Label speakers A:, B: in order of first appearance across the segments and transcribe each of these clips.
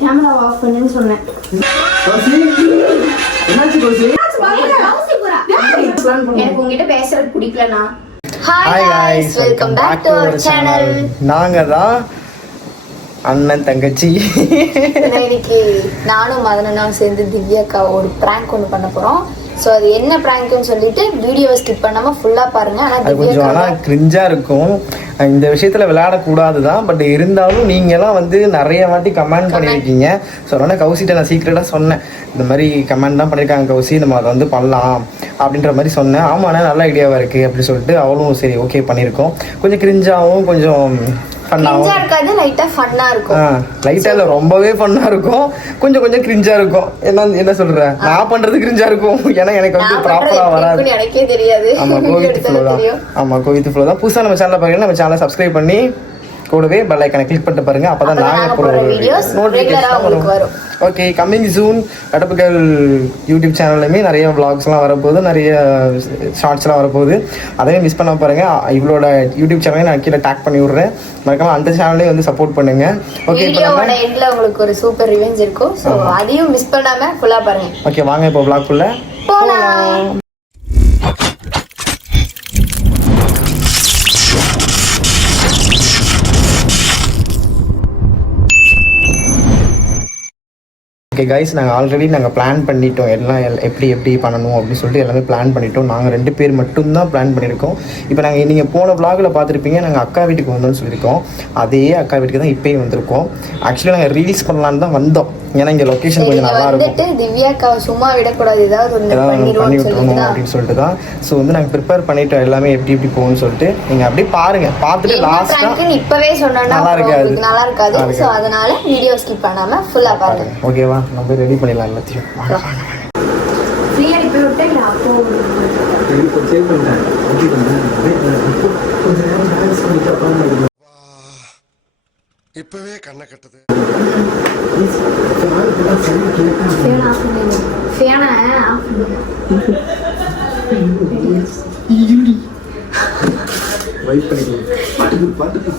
A: Camera off பண்ணுன்னு சொன்னேன். எனக்கு உங்ககிட்ட பேசுறது பிடிக்கலண்ணா.
B: Hi guys welcome back to our channel நாங்க தான் அண்ணன் தங்கச்சி.
C: இன்னைக்கு நானும் மதனனும் சேர்ந்து திவ்யாக்கா ஒரு prank ஒன்று பண்ண போறோம். ஸோ அது என்ன ப்ராங்க்னு சொல்லிட்டு வீடியோவை ஸ்கிப் பண்ணாம ஃபுல்லா பாருங்க. ஆனா
B: அது கொஞ்சம் ஆனால் கிரிஞ்சா இருக்கும். இந்த விஷயத்துல விளையாடக்கூடாது தான் பட் இருந்தாலும் நீங்கலாம் வந்து நிறைய வாட்டி கமெண்ட் பண்ணியிருக்கீங்க. ஸோ அதனால் கௌசிட்ட நான் சீக்கிரட்டாக சொன்னேன். இந்த மாதிரி கமெண்ட் தான் பண்ணியிருக்காங்க கௌசி. நம்ம அதை வந்து பண்ணலாம் அப்படின்ற மாதிரி சொன்னேன். ஆமாண்ணே நல்ல ஐடியாவாக இருக்குது அப்படின்னு சொல்லிட்டு அவளும் சரி ஓகே பண்ணியிருக்கோம். கொஞ்சம் கிரிஞ்சாகவும் கொஞ்சம் ஃபன்னாகவும்
C: கிரிஞ்சா இருக்காது லைட்டா ஃபன்னா இருக்கும்.
B: லைட்டாக இல்லை ரொம்பவே ஃபன்னாக இருக்கும். கொஞ்சம் கொஞ்சம் கிரிஞ்சா இருக்கும். என்ன என்ன சொல்ற? நான் பண்றது கிரிஞ்சா இருக்கும். ஏன்னா எனக்கு வந்து
C: எப்படி
B: வராது.
C: எனக்கே தெரியாது.
B: ஆமா கோவித் ஃப்ளோ தான். ஆமா கோவித் ஃப்ளோ தான். புதுசா நம்ம சேனல்ல பாருங்க நம்ம சேனலை சப்ஸ்கிரைப் பண்ணி கூடவே பெல் ஐக்கனை கிளிக் பண்ணிட்டு பாருங்க. அப்பதான் நாங்க
C: ஆ உங்களுக்கு வரும்.
B: ஓகே கம்மிங் ஜூன் கடப்புகள் யூடியூப் சேனல்லையுமே நிறைய vlogsலாம் வரப்போகுது. நிறைய ஷார்ட்ஸ்லாம் வரப்போகுது. அதையும் மிஸ் பண்ண பாருங்க. இவளோட யூடியூப் சேனலையும் நான் கீழே டேக் பண்ணி விடுறேன். மறக்காம அந்த சேனலையும் வந்து சப்போர்ட் பண்ணுங்க. ஓகே இப்போ நம்ம
C: எண்ட்ல உங்களுக்கு ஒரு சூப்பர் ரிவெஞ்ச் இருக்கும். ஸோ அதையும் மிஸ் பண்ணாம ஃபுல்லா பாருங்க.
B: ஓகே வாங்க இப்போ vlogக்குள்ள
C: போலாம்.
B: ஓகே கைஸ் நாங்கள் ஆல்ரெடி நாங்கள் பிளான் பண்ணிட்டோம். எல்லாம் எல்- எப்படி எப்படி பண்ணணும் அப்படின்னு சொல்லிட்டு எல்லாமே பிளான் பண்ணிட்டோம். நாங்கள் ரெண்டு பேர் மட்டும்தான் பிளான் பண்ணியிருக்கோம். இப்போ நாங்கள் நீங்கள் போன vlogல பார்த்துருப்பீங்க. நாங்கள் அக்கா வீட்டுக்கு வந்தோம்னு சொல்லியிருக்கோம். அதே அக்கா வீட்டுக்கு தான் இப்போயும் வந்திருக்கோம். ஆக்சுவலி நாங்கள் ரீல்ஸ் பண்ணலான்னு தான் வந்தோம். ஏன்னா இங்கே லொக்கேஷன் கொஞ்சம் நல்லா இருக்கும்
C: வந்துட்டு திவ்யாக்காவை சும்மா விடக்கூடாது ஏதாவது ஒன்று
B: பண்ணி
C: சொல்லிட்டு
B: அப்படின்னு சொல்லிட்டு தான் ஸோ வந்து நாங்கள் ப்ரிப்பேர் பண்ணிட்டோம் எல்லாமே எப்படி எப்படி போகும்னு சொல்லிட்டு நீங்கள் அப்படியே பாருங்கள் பார்த்துட்டு லாஸ்ட்டாக
C: இப்பவே சொன்னோம்னா
B: நல்லா
C: அப்புறம்
B: இருக்காது.
C: நல்லா இருக்காது ஸோ. அதனால வீடியோ ஸ்கிப் பண்ணாம ஃபுல்லா பாருங்க
B: ஓகேவா நம்ம ரெடி பண்ணிடலாம் எல்லாத்தையும் வாங்க, வாங்க,
A: ஃப்ரீயா அனுப்பி விட்டு இல்லை அப்போ
D: இப்பவே கண்ணை கட்டுது
A: ஃபேன் ஆஃப் இப்பவே கண்ணை கட்டுது பண்ணி
B: வெயிட் பண்ணிக்கலாம் பாட்டுக்கு பாட்டுக்கு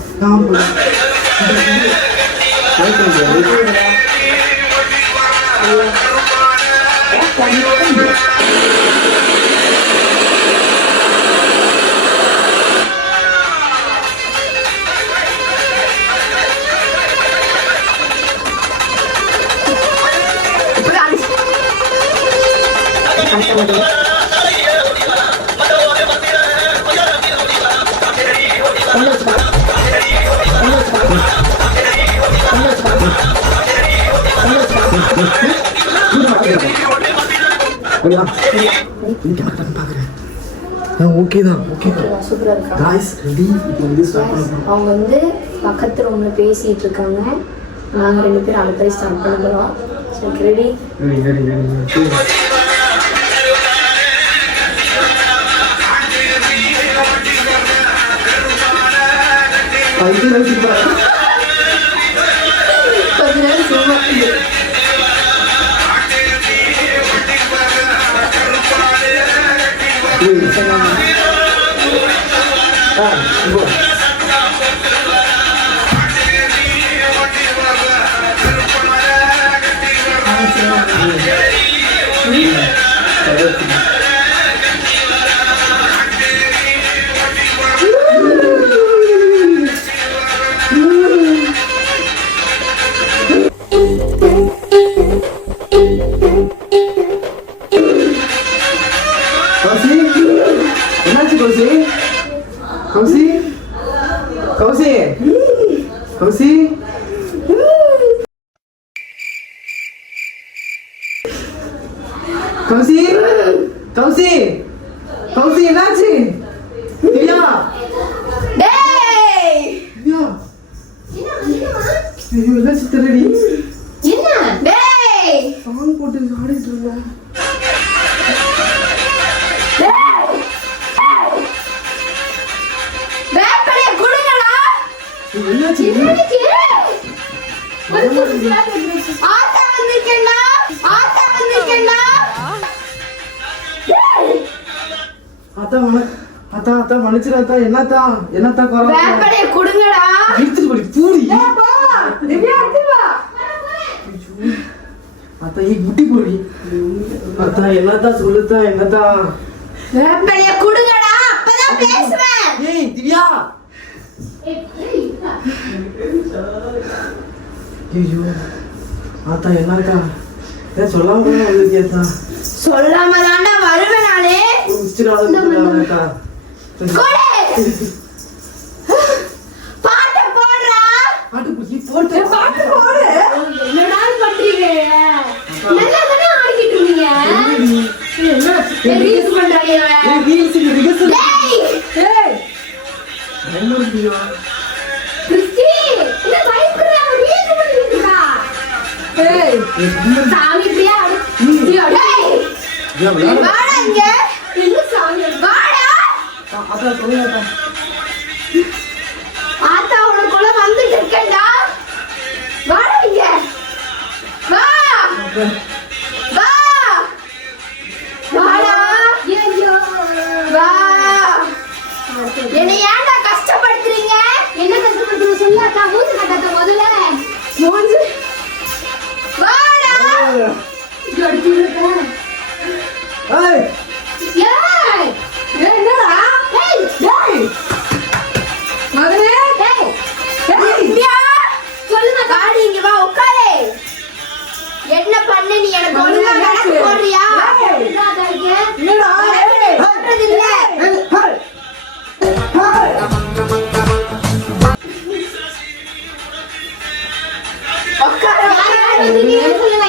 B: ஆ ஓகே தான் ஓகே
C: சூப்பரா இருக்கா?
B: காய்ஸ் ரெடி இப்போ வந்து ஸ்டார்ட் பண்ணலாம்.
A: அவங்க வந்து பக்கத்து ரூம்ல பேசிட்டு இருக்காங்க. நாங்க ரெண்டு பேரும் அடுத்த ஸ்டார்ட் பண்ண போறோம் சரி ரெடி
B: ரெடி ரெடி ரெடி
C: கொஞ்ச நேரம் சும்மா
B: கௌசி கௌசி கௌசி கௌசி அத்தா மன அத்தா அத்தா மன்னிச்சிரு அத்தா என்னத்தா? என்னத்தா குறை?
C: குடுங்கடா.
B: எடுத்துட்டு போடி பூரி அத்தா குட்டி அத்தா சொல்லுதான் என்னதான்
C: வேப்பலைய குடுங்கடா. அப்பதான் பேசுவேன்.
B: ஏய் திவ்யா. ஐயோ. என்ன இருக்கா ஏன் சொல்லாம வந்துருக்கியா
C: சொல்லாம தாண்டா வருவேன் நானே.
B: அக்கா
C: கொடு பாட்ட போடுறா
B: பாட்டு புடி போட்டு
C: பாட்டு போடு. என்னடா பண்றீங்க? நல்லா தானே ஆடிக்கிட்டு இருந்தீங்க?
B: என்ன
C: ரீல்ஸ் பண்றாங்க?
B: ஏய் ரீல்ஸ் ரிகர்சல்
C: டேய்!
B: என்ன திவ்யா
C: கிறிஸ்டி என்ன பயப்படுற? ரீல்ஸ் பண்ணிட்டு இருக்கா. ஏய் சாமி பிரியா பிரியா டேய் வாடா இங்க.
B: அத்தா சொல்லுங்க அத்தா
C: ஆத்தா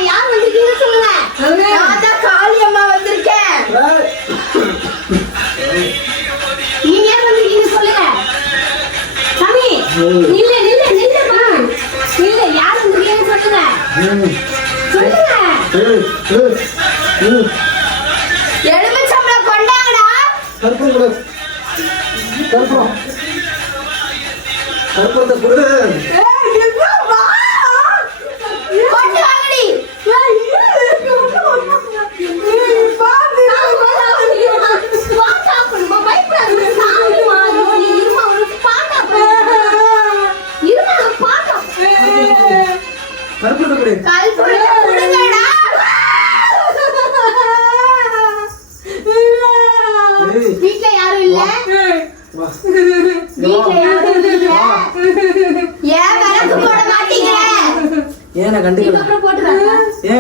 C: யார் வந்திருக்கீங்க சொல்லுங்க. நான் தான் காளியம்மா வந்திருக்கேன். நீங்க யார் வந்திருக்கீங்க சொல்லுங்க. சாமி நில்லு நில்லு நில்லுமா நில்லு யார் வந்திருக்கீங்க சொல்லுங்க. சொல்லுங்க. எலுமிச்சம்பழம் கொண்டாங்கடா.
B: கற்பூரம் கொடு. கற்பூரம். கற்பூரத்தை கொடு.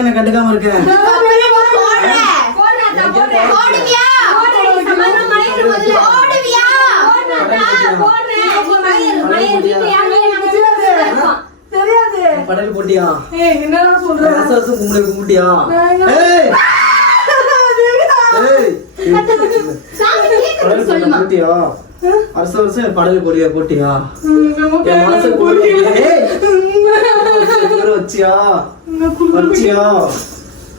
B: என்ன கண்டுக்காம இருக்க?
C: போடுவியா போடுவியா
B: படையல் போட்டியா வருஷம் வருஷம் கும்பிடு கும்பிட்டியா? போட்டியா? வருஷம் போடியா போட்டியா என் மனசு வச்சியா வச்சியா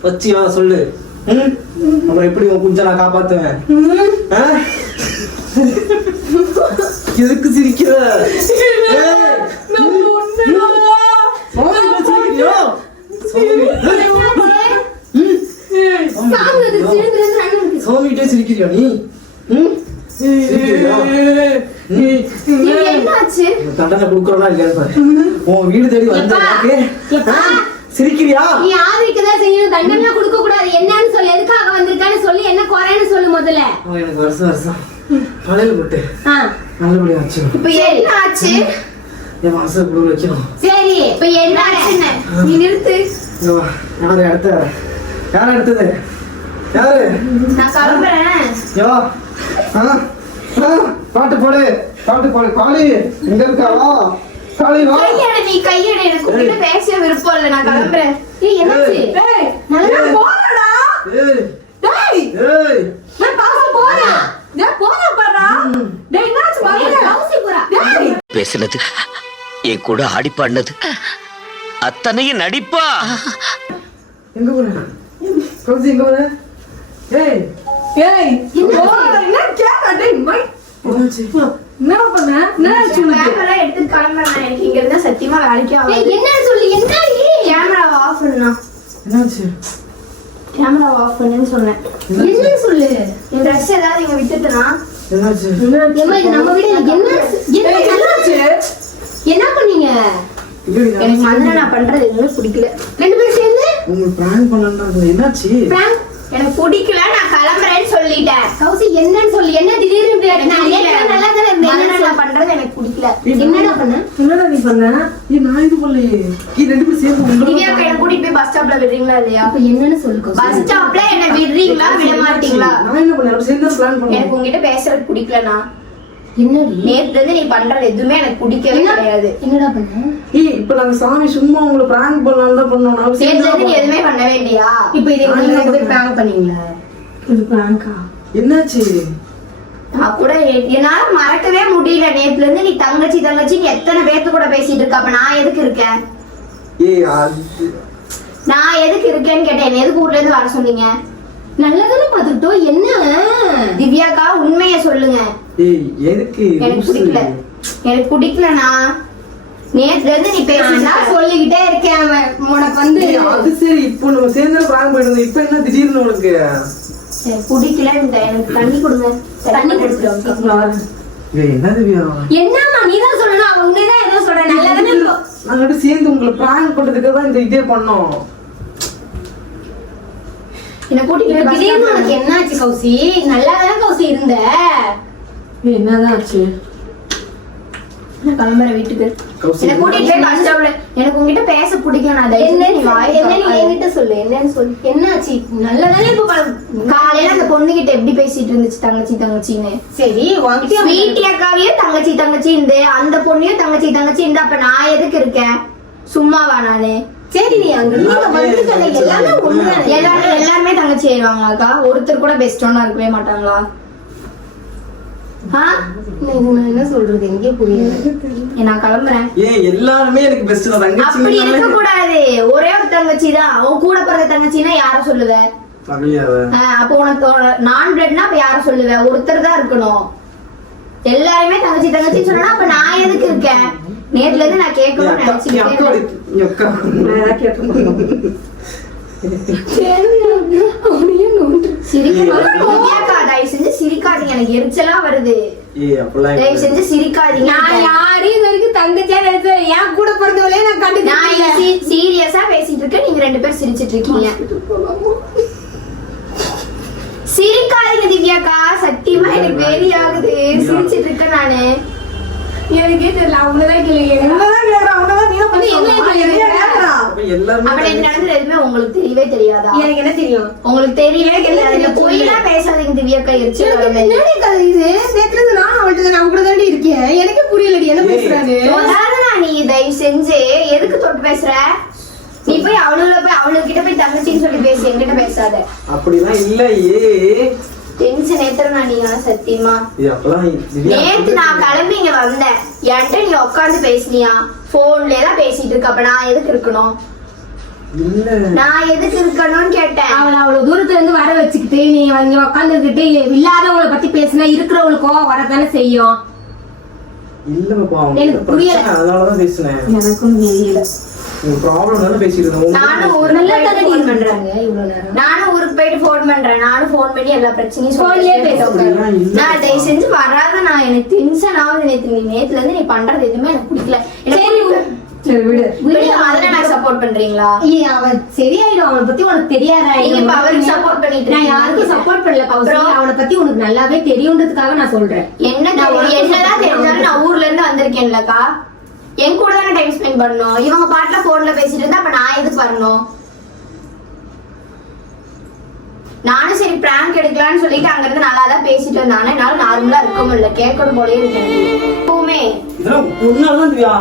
B: வச்சியா சொல்லு? அப்புறம் எப்படி உன் குஞ்ச நான் காப்பாத்துவேன்? எதுக்கு சிரிக்கிற? சோமிட்டே சிரிக்கிறியா நீ? ம்? தண்டனை கொடுக்குறோம்னா இல்லையான்னு பாரு. உன் வீடு தேடி வந்து
C: எப்பா?
B: எனக்கு
C: எப்பா?
B: ஆ? சிரிக்கிறியா?
C: நீ ஆவிக்குதான் செய்யணும் தண்டனை கொடுக்க கூடாது என்னன்னு சொல்லு எதுக்காக வந்திருக்கான்னு சொல்லி என்ன குறைன்னு சொல்லு முதல்ல.
B: எனக்கு வருஷம் வருஷம். பழையல் போட்டு
C: ஆ,
B: நல்லபடியா வச்சிடும்
C: இப்ப என்ன ஆச்சு?
B: என் மனசை வைக்கணும்.
C: சரி இப்ப என்ன ஆச்சுன்னு? நீ நிறுத்து.
B: யாரு அடுத்த யார் அடுத்தது யாரு?
C: நான் கிளம்புறேன்
B: யோ பாட்டு போடு பாட்டு போடு. காளி எங்க இருக்கா? வா. காளி வா.
C: கையட நீ கையட. எனக்கு உங்ககிட்ட பேச விருப்பம் இல்ல. நான் கிளம்புறேன். ஏய் என்னாச்சு? நல்லா
B: ஏய்.
C: போறடா. டேய்.
B: ஏய்.
C: நான் பாச போறேன் டேய் போறா பாறா டேய் என்னாச்சு? வரல கவுசி போறா டேய்.
E: பேசினது என் கூட ஆடி பாடினது. அத்தனையும் நடிப்பா.
B: எங்க போற? கௌசி எங்க போற? ஏய்.
C: ஏய் டேய் மை என்ன பண்ண என்னாச்சு கேமரா எடுத்து கிளம்புறேன் எனக்கு இங்க இருந்தா சத்தியமா வேலைக்கு ஏய் என்ன சொல்லி என்ன கேமராவை ஆஃப் பண்ணா.
B: என்னாச்சு?
C: கேமரா ஆஃப் பண்ணுன்னு சொன்னேன். என்ன சொல்லு. என் ட்ரெஸ் ஏதாவது இங்க விட்டுட்டனா
B: என்னாச்சு?
C: ஏமா இது நம்ம வீடு. என்ன? என்ன என்னாச்சு? என்ன பண்ணீங்க? எனக்கு மந்திர நான் பண்றது எதுவுமே பிடிக்கல. ரெண்டு பேரும் சேர்ந்து?
B: உங்களுக்கு பிராங்க் பண்ணலாம் என்னாச்சு?
A: பிராங்க்
C: எனக்கு பிடிக்கல நான் கிளம்புறேன்னு சொல்லிட்டேன்.
A: கௌசி என்னன்னு சொல்லி. என்ன திடீர்னு இப்படி ஆச்சு? நான் ஏற்கனவே நல்லா தானே இருந்தேன்.
C: மதனை
A: என்னடா?
C: நான் பண்றது எனக்கு பிடிக்கல.
A: என்னடா பண்ண?
B: என்னடா நீ பண்ண? ஏ நான் இது பண்ணலையே. நீ ரெண்டு பேரும் சேர்ந்து
C: திவ்யா கையில கூட்டிட்டு போய் பஸ் ஸ்டாப்ல விடுறீங்களா இல்லையா?
A: அப்ப என்னன்னு சொல்லு கௌசி.
C: பஸ் ஸ்டாப்ல என்ன விடுறீங்களா? விட மாட்டீங்களா
B: நான் என்ன பண்ணேன் சேர்ந்து பிளான் பண்ணேன்
C: எனக்கு உங்ககிட்ட பேசுறது பிடிக்கலண்ணா. நேத்துல இருந்து நீ பண்றது எதுவுமே எனக்கு பிடிக்கவே? கிடையாது.
A: என்னடா பண்ண?
B: ஏய் இப்ப நாங்க சாமி சும்மா உங்களை பிராங்க் பண்ணலாம் தான் பண்ணோம்
C: நேத்துல
B: சேர்ந்து
C: இருந்து நீ எதுவுமே பண்ண வேண்டியா?
A: இப்ப இதை நீங்க பிராங்க் பண்ணீங்களா? இது பிராங்கா
B: என்னாச்சு?
C: நான் கூட என்னால மறக்கவே முடியல. நேத்துல இருந்து நீ தங்கச்சி தங்கச்சி நீ எத்தனை பேர்த்து கூட பேசிட்டு இருக்க? அப்ப நான் எதுக்கு இருக்கேன்? நான் எதுக்கு இருக்கேன்னு கேட்டேன். என்ன எதுக்கு ஊர்ல இருந்து வர சொன்னீங்க?
A: நல்லதானே பாத்துக்கிட்டோம் என்ன?
C: திவ்யாக்கா உண்மைய சொல்லுங்க.
B: ஏய் எதுக்கு
C: எனக்கு
B: லூசு.
C: பிடிக்கல. எனக்கு பிடிக்கலண்ணா. நேத்துல இருந்து நீ பேசினா
A: சொல்லிக்கிட்டே இருக்கேன் அவன். உனக்கு வந்து
B: அது சரி. இப்போ நம்ம சேர்ந்து இப்போ என்ன திடீர்னு உனக்கு?
C: எனக்கு பிடிக்கல இந்த எனக்கு தண்ணி கொடுங்க.
A: தண்ணி கொடுத்துருவோம்
B: ஏய் என்ன திவ்யா
A: என்னம்மா நீ தான் சொல்லணும். அவன் உன்னதான் ஏதோ சொல்ற நல்லதானே
B: நாங்க சேர்ந்து உங்களை பிராங்க் பண்றதுக்கு தான் இந்த இதே பண்ணோம்.
C: என்ன கூட்டிட்டு
A: திடீர்னு உனக்கு என்னாச்சு கௌசி? நல்லா தானே கௌசி இருந்த?
B: என்னதான் ஆச்சு?
C: நான் கிளம்புறேன் வீட்டுக்கு என்ன கூட்டிட்டு போய் பஸ் ஸ்டாப்ல எனக்கு உங்ககிட்ட பேச பிடிக்கல நான் தயவு செஞ்சு நீ வாய்
A: என்ன நீ. என்கிட்ட சொல்லு? என்னன்னு சொல்லு? என்னாச்சு நல்லதானே இப்போ
C: காலையில அந்த பொண்ணுகிட்ட எப்படி பேசிட்டு இருந்துச்சு தங்கச்சி தங்கச்சின்னு?
A: சரி உன்கிட்ட
C: ஸ்வீட்டி அக்காவையும் தங்கச்சி தங்கச்சி அந்த பொண்ணையும் தங்கச்சி தங்கச்சி இருந்து அப்ப நான் எதுக்கு இருக்கேன்? சும்மாவா நானு?
A: சரி நீ அங்க வந்துட்டல எல்லாமே ஒண்ணுதானே
C: எல்லாரும் எல்லாருமே தங்கச்சி ஆயிடுவாங்களாக்கா? ஒருத்தர் கூட பெஸ்டோன்னா இருக்கவே மாட்டாங்களா?
A: நான் என்ன சொல்றது? எங்கே புரியல
C: நான் கிளம்புறேன்.
B: ஏய் எல்லாருமே எனக்கு பெஸ்ட் தான்.
C: அப்படி இருக்க
B: தங்கச்சி
C: கூடாது ஒரே ஒரு தங்கச்சி தான் உன் கூட பிறந்த தங்கச்சின்னா யார சொல்லுவ? அப்போ உனக்கு நான் பிளட்னா அப்ப யார சொல்லுவ? ஒருத்தர் தான் இருக்கணும். எல்லாருமே தங்கச்சி தங்கச்சின்னு சொன்னா அப்ப நான் எதுக்கு இருக்கேன் நேர்ல இருந்து நான் கேட்கணும்னு நினைச்சுக்கிட்டேன் சிரிக்கா தயவு எனக்கு எரிச்சலா வருது. தயவு செஞ்சு சிரிக்காதீங்க.
A: நான் யாரையும் இது வரைக்கும் தங்கச்சியா நினைச்சேன் என் கூட பிறந்தவளே நான்
C: நான்
A: கண்டுக்கல
C: சீரியஸா பேசிட்டு இருக்கேன். நீங்க ரெண்டு பேரும் சிரிச்சிட்டு இருக்கீங்க. சிரிக்காதீங்க திவ்யாக்கா. சத்தியமா எனக்கு வெறி ஆகுது சிரிச்சிட்டு இருக்கேன் நானு.
A: எனக்கே தெரியல. அவங்கதான் கேளுங்க
B: என்னதான்
C: உங்களுக்கு தெரியவே தெரியாதா?
A: எனக்கு என்ன தெரியும்?
C: உங்களுக்கு தெரியவே தெரியாது.
A: தெரியும்?
C: பொய்லாம் பேசாதீங்க திவ்யாக்கா எரிச்சல்
A: இது? நேத்துல நான் அவள்கிட்ட நான் கூட தாண்டி இருக்கேன். எனக்கே புரியலடி என்ன பேசுறாரு?
C: நீ தயவு செஞ்சு எதுக்கு தொட்டு பேசுற? நீ போய் அவளுல போய் அவளுக்கிட்ட போய் தங்கச்சின்னு சொல்லி பேசு என்கிட்ட பேசாத.
B: அப்படிலாம் இல்லையே.
C: டென்ஷன் ஏத்துறா நீ ஆனா சத்தியமா.
B: இது
C: நேத்து நான் கிளம்பி இங்க வந்தேன். என்கிட்ட நீ உட்காந்து பேசுனியா? போன்ல தான் பேசிட்டு இருக்க அப்ப நான் எதுக்கு இருக்கணும்?
B: இல்ல.
C: நான் எதுக்கு இருக்கணும்னு கேட்டேன்.
A: அவளை அவ்வளவு தூரத்துல இருந்து வர வச்சுக்கிட்டு நீ அங்க உட்காந்துக்கிட்டு இல்லாதவங்கள பத்தி பேசினா இருக்கிறவங்களுக்கு கோவம் வரத்தானே செய்யும்?
B: இல்ல
A: எனக்கு புரியல.
B: பிரச்சனை, அதனாலதான் பேசினேன்.
A: எனக்கும் தெரியல
C: நானும் ஒரு நானும் ஊருக்கு போயிட்டு ஃபோன் பண்றேன். நானும் ஃபோன் பண்ணி எல்லா பிரச்சனையும். நான் தயவு செஞ்சு வராத நான் எனக்கு டென்ஷன் ஆகுது நேத்து நீ நேத்துல இருந்து நீ பண்றது எதுவுமே எனக்கு பிடிக்கல. எனக்கு
A: சரி
C: பிடிக்கல.
A: சரி விடு.
C: இப்படி முதல்ல நான் சப்போர்ட் பண்றீங்களா?
A: அவன் சரியாயிடும். அவனை பத்தி உனக்கு தெரியாதா?
C: அவருக்கு support பண்ணிட்டு
A: நான். யாருக்கும் சப்போர்ட் பண்ணல? அவனை பத்தி உனக்கு நல்லாவே தெரியுன்றதுக்காக நான் சொல்றேன்.
C: என்ன என்னதான் தெரிஞ்சாலும் நான் ஊர்ல இருந்து வந்திருக்கேன்லக்கா. என் கூட தானே டைம் ஸ்பெண்ட் பண்ணணும்? இவங்க பாட்டுல போன்ல பேசிட்டு இருந்தா அப்ப நான் எதுக்கு வரணும்? நானும் சரி பிராங்க் எடுக்கலாம்னு சொல்லிட்டு அங்க இருந்து நல்லா தான் பேசிட்டு வந்தாங்க என்னால நார்மலா இருக்க முடியல. கேட்கணும் போலயே இருக்கு எனக்கு. எப்பவுமே.
B: இதெல்லாம் உன்னாலதான் திவ்யா.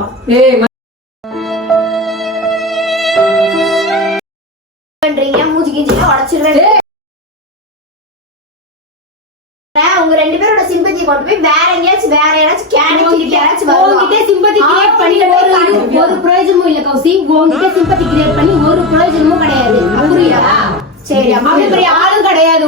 C: பண்றீங்க? மூஞ்சி கீஞ்சில உடச்சிருவேன். உங்க ரெண்டு பேரோட சிம்பத்தி கொண்டு போய் வேற எங்கேயாச்சும் வேற யாராச்சும் கேனக்கிட்டு யாராச்சும்
A: உன்கிட்ட சிம்பத்தி கிரியேட் பண்ணி ஒரு ஒரு பிரயோஜனமும் இல்ல கௌசி. உன்கிட்ட சிம்பத்தி கிரியேட் பண்ணி ஒரு பிரயோஜனமும் கிடையாது. புரியுதா
C: சரி அப்ப
A: அப்படி ஆளும் கிடையாது.